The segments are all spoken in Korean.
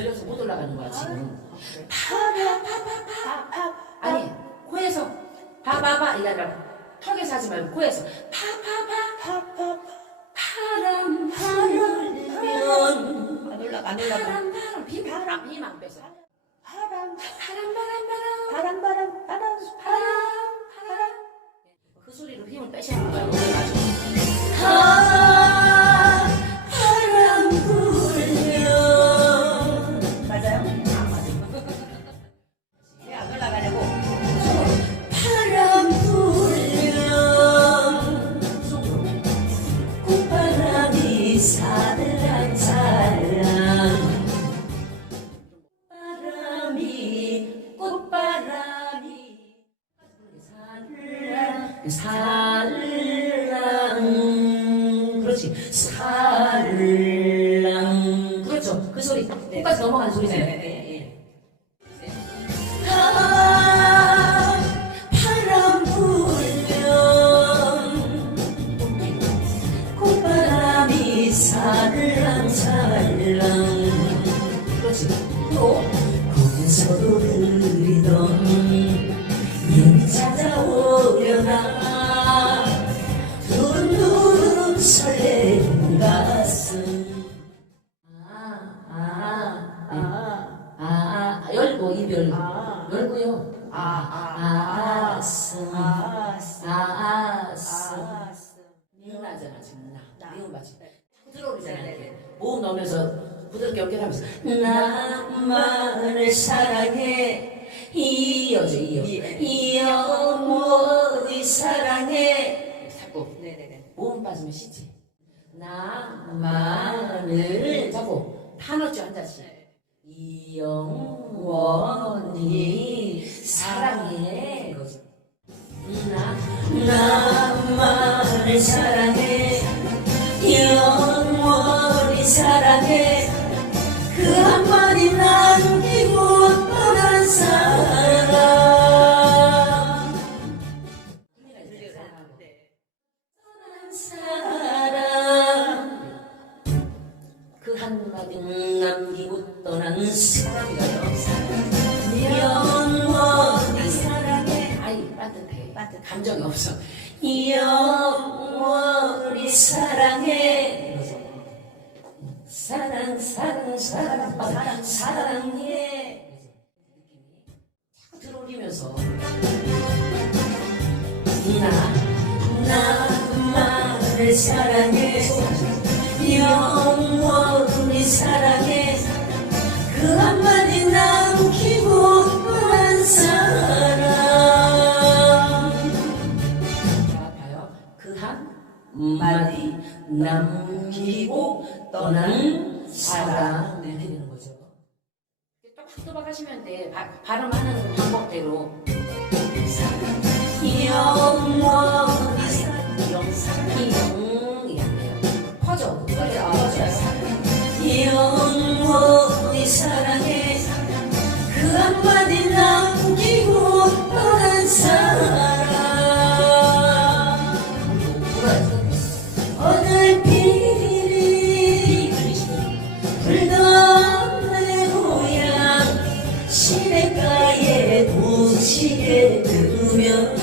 걸려서 못 올라가는 거야 지금. 아, 파파파파파 아니 코에서 파파파 이게 아니라 턱에서 하지 말고 코에서. 파파파파파 파람. 파람. 안 올라가 안 올라가. 파람 파람. 비바람. 비만 빼서 파람. 파람 바람 바람. 바람 바람 바람. 바람 바람. 그 소리로 힘을 빼셔야 돼요. 꽃바람이 살랑살랑 바람이 꽃바람이 살랑 살랑 그렇지. 살랑 그렇죠. 그 소리. 끝까지 넘어가는 소리잖아요 찾아오려나 두근두근 설레는 가슴. 아아아 아, 열고 이별. 아. 열고요. 아, 아, 아스. 아, 아스. 아, 니은하잖아 지금 나. 나. 니은 맞지? 부드러우잖아 네, 네, 이렇게. 모음 넣으면서 부드럽게 연결하면서. 나만을 사랑해. 이어져 이어. 예. 이어 뭐이 사랑해 자꾸 네네네. 모음 빠지면 쉬지. 나만을 자꾸 다 넣었죠 한 잔씩. 이영 그 한마디 남기고 떠난 사람이가요 영원히 사랑해 아이 따뜻해 따뜻해. 감정이 없어 영원히 사랑해. 사랑 사랑 사랑 사랑 사랑해 자꾸 들어올리면서 나 나만을 사랑해 영원히 사랑해. 그 한마디 남기고 떠난 사람. 자 봐요 그 한마디 남기고 떠난 사람. 이렇게 되는 거죠 또박또박 하시면 돼 바, 발음하는 방법대로. 영원 못 시계 누면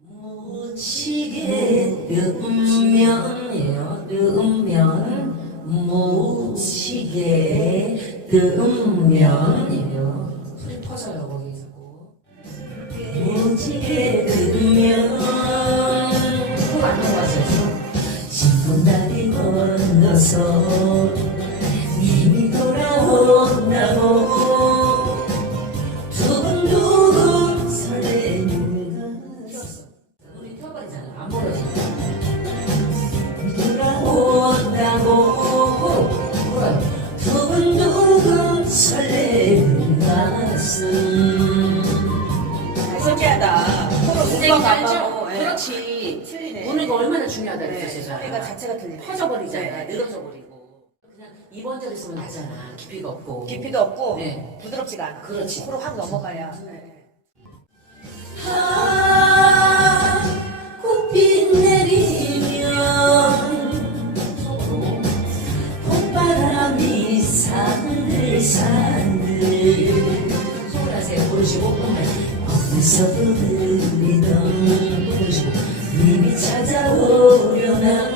못 시계 누면 누면 못 시계 누면 알죠? 하고 예. 그렇지 틀리네. 문의가 얼마나 중요하다 네, 그랬어 제가 소리가 자체가 틀리네 퍼져버리잖아 네, 네. 늘어져 버리고 그냥 이번 절 있으면 나잖아 깊이가 없고 깊이도 없고 네. 부드럽지가 않아 그렇지. 코로 확 넘어가야 네. 찾아오려나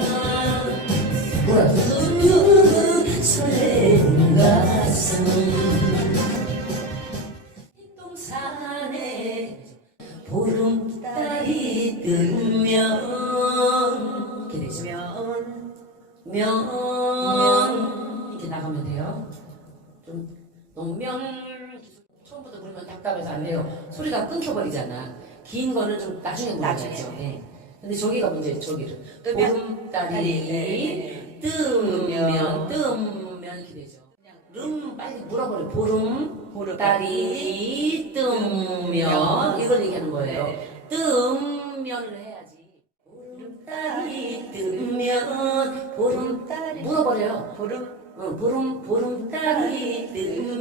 설레는 가슴 보름달이 뜨면 이렇게 되죠. 면 이렇게 나가면 돼요. 좀 농명 처음부터 부르면 답답해서 안 돼요. 소리가 끊겨버리잖아. 긴 거는 좀 나중에 나중에. 불러야죠. 네. 근데 저기가 문제 저기를 뜨면? 보름달이 네, 뜨면 뜨면 이렇게 되죠. 그냥 름 빨리 물어버려. 보름 보름. 달이 뜨면 이걸 얘기하는 거예요. 네. 뜨면을 해야지. 보름달이 뜨면 보름 물어버려요. 보름. 어, 보름 보름달이 뜨면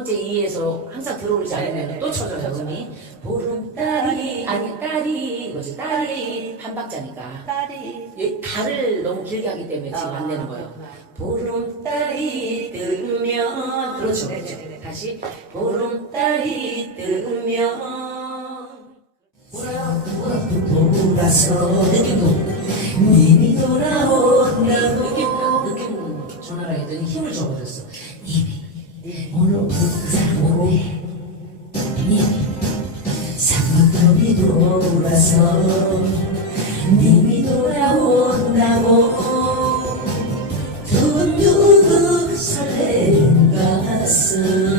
번째 이에서 항상 들어오지 않으면 네, 또 네, 쳐져요. 쳐져요. 음이 보름달이 아니 딸이 이거지. 딸이 한 박자니까 딸이. 이 달을 너무 길게 하기 때문에 지금 안 되는 거예요. 보름달이 뜨면 그렇죠. 네, 그렇죠. 네, 네. 다시 보름달이 뜨면? 돌아서 느낌도 님이 돌아온다고 느낌 느낌 전화를 했더니 힘을 줘버렸어. 오늘 그 사람 오해 님 상문놈이 돌아서 님이 돌아온다고 두근두근 설레는 가슴